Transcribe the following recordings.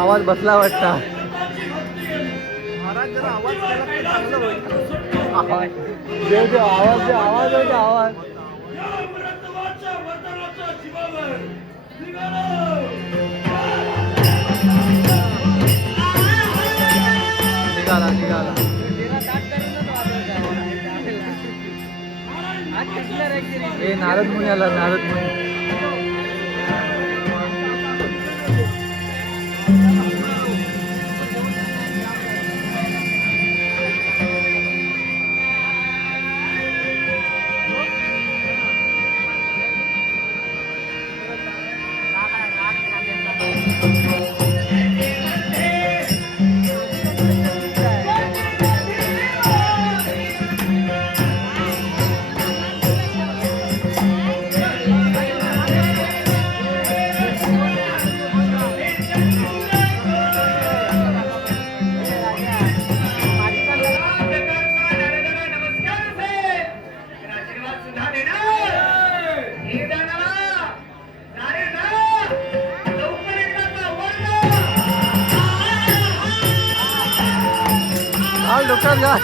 आवाज बसला वाटता. आवाज आवाज होते आवाज. निघाला निघाला. ए नारद मुनी आला, नारद मुनी. Lukarlah.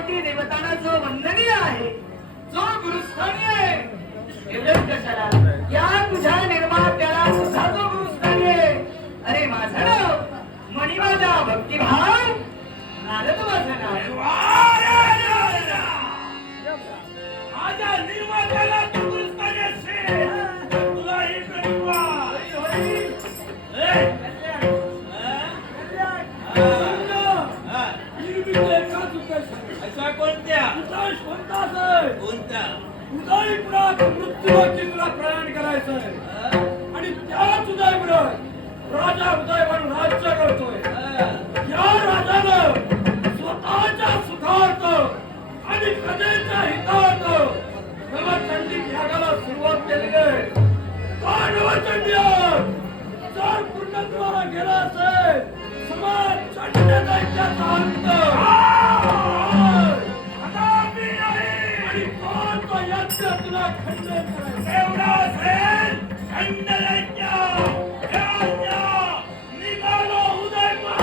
कोटी देवतांना जो वंदनीय आहे, जो गुरुस्थानी आहे, एवढंच कशाला या तुझ्या निर्मात्याला तुझा जो गुरुस्थानी आहे. अरे माझं नाव मणी, माझा भक्तिभाव नारद माझं नाव. माझ्या निर्मात्याला तू गुरुस्थानी असेल, तुला हे कळवा. अशा कोणत्या कोणत्या उदयपुरात मृत्यूची तुला प्रयाण करायचंय आणि त्याच उदयपुरात राजा उदय म्हणून राज्य करतोय. या राजानं स्वतःच्या सुखार्थ आणि प्रजेच्या हितार्थ नवचंडी यागाला सुरुवात केलेली आहे. का नवचंडी जर पूर्णत्वाला गेला असेल, समाज चंडीचा इच्छाचा अंत आणि कोणता यज्ञ तुला खंडन करायचं एवढा असेल खंडयज्ञ निघालो उदयपूर.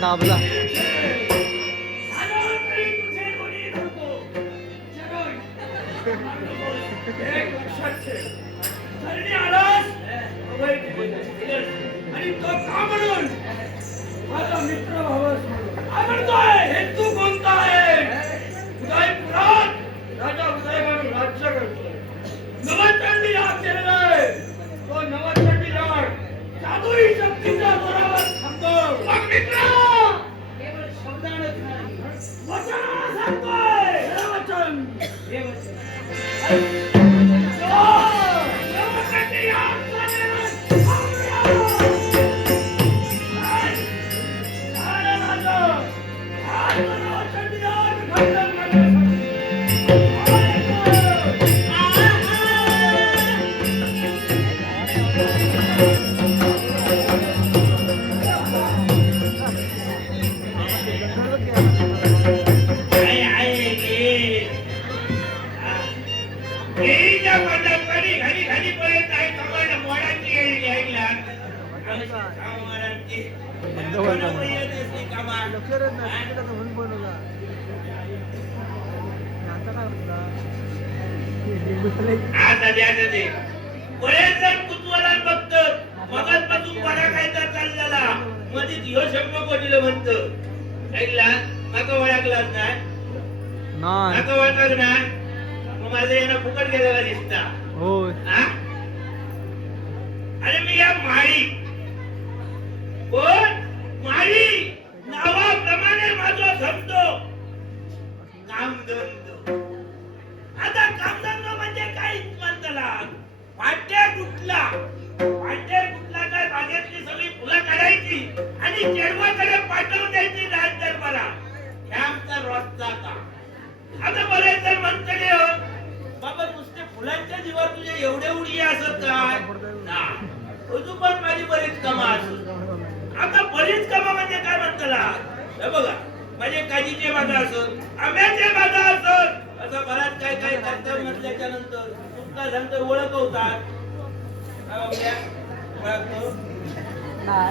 दाबला. आणि तो का म्हणून माझा मित्र भावच म्हणतोय. हेतू कोणता आहे? उदयपुरात राजा उदय मगाचपासून बरा खायचा चाललेला मध्ये ह्यो शंभर कोटीला म्हणतो ऐकला माका ओळखलाच नाही माका ओळखलाच नाही मग माझं येणं फुकट गेलेला दिसता होय अरे मी या माळी कोण माळी नावाप्रमाणे माझा धंदो कामधंदो आता कामधंदो म्हणजे काय म्हणतला पाट्या कुठला काय बागेतली सगळी फुलं काढायची आणि केळवाकडे पाठवून द्यायची राज दरबारा ह्या आमचा रोजचा काम आता बरेच जण म्हणतले हो बाबा नुसते फुलांच्या जीवावर तुझे एवढे उडी असत काय अजून पण माझी बरीच कामं असत आता बरीच कामं म्हणजे काय म्हणतला हे बघा माझे काजीचे बागा असत आंब्याचे बागा असत असं बराच काय काय कर्तव्य म्हटल्याच्या नंतर तुमका नंतर ओळखवतात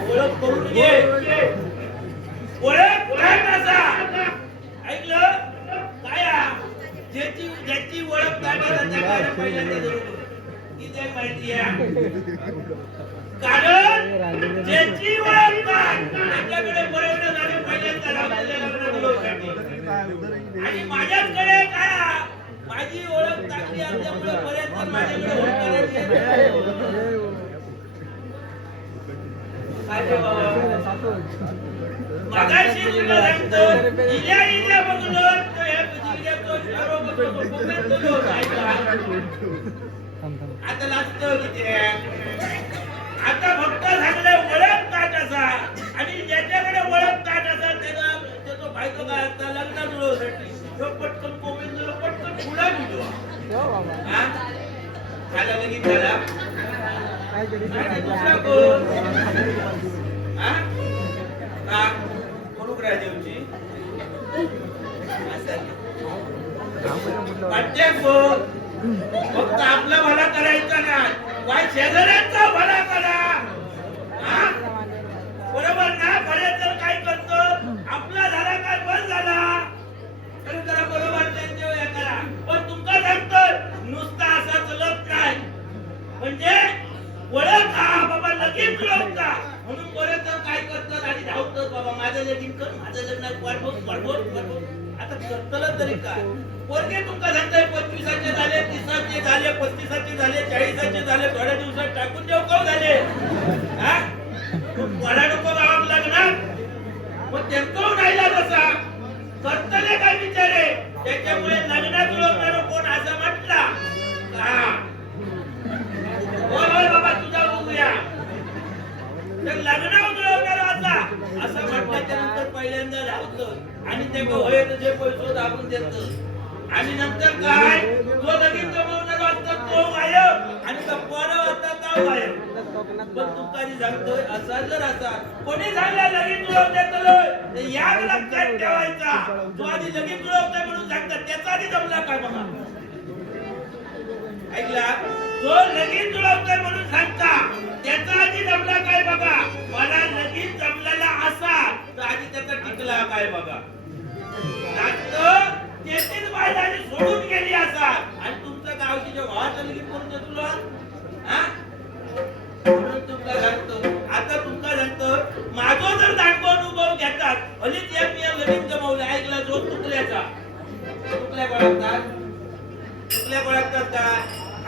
ओळख करून घे ओळख काय कसा ऐकलं काय ज्याची ओळख काय त्याला पहिल्यांदा जरूर किती माहिती आहे कारण ज्याची ओळख काय त्याच्याकडे बरेच झाले पहिल्यांदा आणि माझ्याकडे काय माझी ओळख चांगली असल्यामुळे बरेच जण माझ्याकडे मगाशी तुला सांगतो इल्या बघलो आता लागतो किती आता फक्त सांगलं ओळख ताट असा आणि ज्याच्याकडे ओळख ताट असा त्याचा तो बायको काय असता लग्न जुळवसाठी तो पटकन कोविंद पटकन पुढा घेतो झाला लगीन झाला दुसरा कोण राजेवची फक्त आपला भला करायचा नाही वाय शेजाऱ्यांचा भला करा बरोबर ना बरेच जण काय करतो आपला झाला काय बस झाला तर जरा बरोबर त्यांच्या हे करा पण तुमका सांगतो नुसता असा चलत नाही म्हणजे ओळख हा बाबा लगीन जुळवता म्हणून बरेच जण काय करतात आणि धावतात बाबा माझं लगीन कर माझं लग्नात वाढवत आता करतलं तरी काय पोरगे तुमका सांगताय 25चे झाले 30चे झाले 35चे झाले 40चे झाले थोड्या दिवसात टाकून देऊ का झाले मला नको गावात लग्नात मग त्यांचं राहिला तसा करतले काय विचारे त्याच्यामुळे लग्नात जुळवणारा कोण असं म्हटला होय बाबा तुझा बघूया तर लग्न जुळवणारा असा असं म्हटल्याच्या नंतर पहिल्यांदा धावतं आणि ते होय जे पैसे दाबून देत आणि नंतर काय तो लगीन जमवणार असतात तो गायब आणि पोरं असतात तो गायब पण तुकारी सांगतोय असा जर असा कोणी सांगला लगीन जुळवते तर याग लक्षात ठेवायचा तो आधी लगीन जुळवतोय म्हणून सांगतात त्याचा आधी जमला काय बघा ऐकला तो लगीन जुळवतोय म्हणून सांगता त्याचा आधी जमला काय बघा मला लगीन जमलेला असा तर आधी त्याचा टिकला काय बघा त्याचीच बायदारी सोडून गेली असा आणि तुमच्या गावची जे वाहत लगीन करून देतो तुला तुमका सांगतो आता तुमका सांगतो माझो जर दांडको अनुभव घेतात हल्लीच एक मी लगीन जमवलं ऐकला जो चुकल्या गोळातात का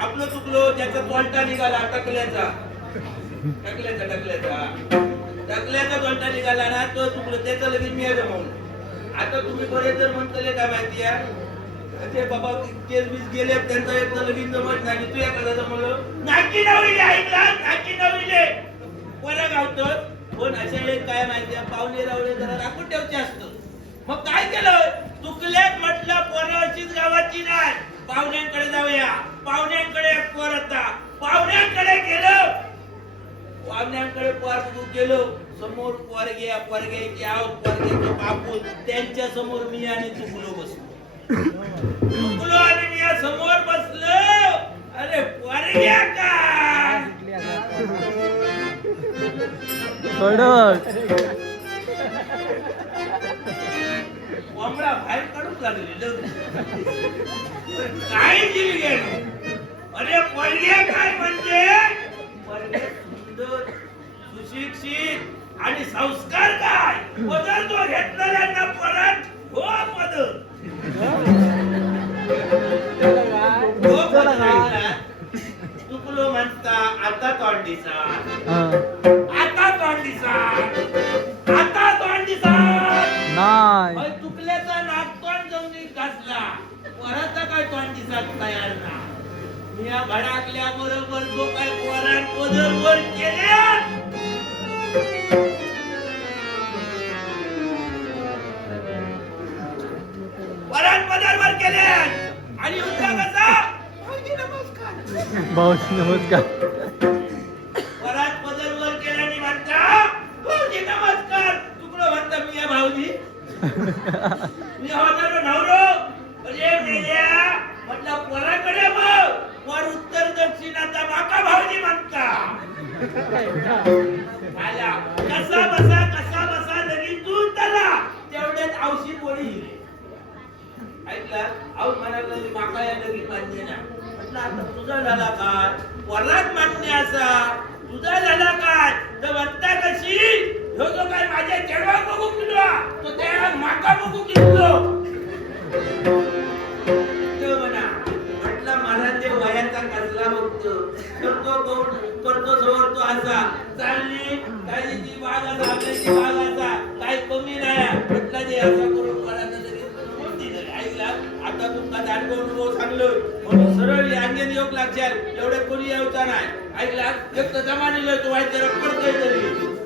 आपलं चुकलो त्याचा तोंडा निघाला टकल्याचा तोंडा निघाला ना तो चुकलो त्याचं लगीन मी जमवलं आता तुम्ही बरेच जर म्हणतले काय माहिती आहे ते बाबा केस बीस गेले त्यांचा एक लगीन जमत नाही तू एखादा जमलं नाकी नवरीले ऐकला नाकी नवरीले बरं गावतं पण अशा वेळेस काय माहितीये पाहुणे रावळे जरा राखून ठेवचे असतं मग काय केलं चुकल्यात म्हटलं पोरं अशीच गावाची नाही पाहुण्यांकडे जाऊया पाहुण्यांकडे एक पोर होता पाहुण्यांकडे गेलो पाहुण्यांकडे पोर बघू गेलो समोर पोरग्याची आव पोरग्याचा बापू त्यांच्या समोर मी आणि चुकलो बसलो चुकलो आणि मी समोर बसलो अरे पोरग्या का कडक कोंबडा बाहेर काढून लागले काय जीव गेलो अरे पोरग्या काय म्हणजे पोरगे सुंदर सुशिक्षित आणि संस्कार काय पदर तो घेतलेल्यांना परत हो पदर चुकलो म्हणता आता तोंडीचा आता तोंडीचा आता तोंडीचा नाही चुकल्याचा नाक तोंड जाऊन घासला वराचा काय तोंडीचा तयार ना मी या भडाकल्या बरोबर जो काय पोरान पदरवर केल्या वरान पदरवर केल्या आणि उद्या कसा भाऊजी नमस्कार वरान पदरवर केल्याने म्हणता भाऊजी नमस्कार तुकडं म्हणता मी या भाऊजी मी होणार नवरो अरे मेल्या म्हटलं पोराकडे बघ वर उत्तर दक्षिण आता माका भाऊजी म्हणता आला कसा बसा लगीन तू त्याला तेवढ्यात औषधी पोळी ऐकला आऊ म्हणाला माका या लगीन मान्य ना म्हटलं आता तुझा झाला काय वरात मान्य असा तुझा झाला काय तर म्हणता कशी ह्यो जो काय माझ्या चेडवा बघू किलो तो त्या माका बघू किलो म्हणा म्हटलं मला ते वयाचा कसला बघतो करतो समोर तो असा चालली काही ती बाग असा आपल्याची बाग असा काही कमी नाही म्हटलं ते असं करून मला ऐकला आता तुमचा अनुभव सांगलं म्हणून सरळ अंगेन योग लागशाल एवढे कोणी यावचा नाही ऐकला एक तर जमानीला तो वाईट जरा पडतोय तरी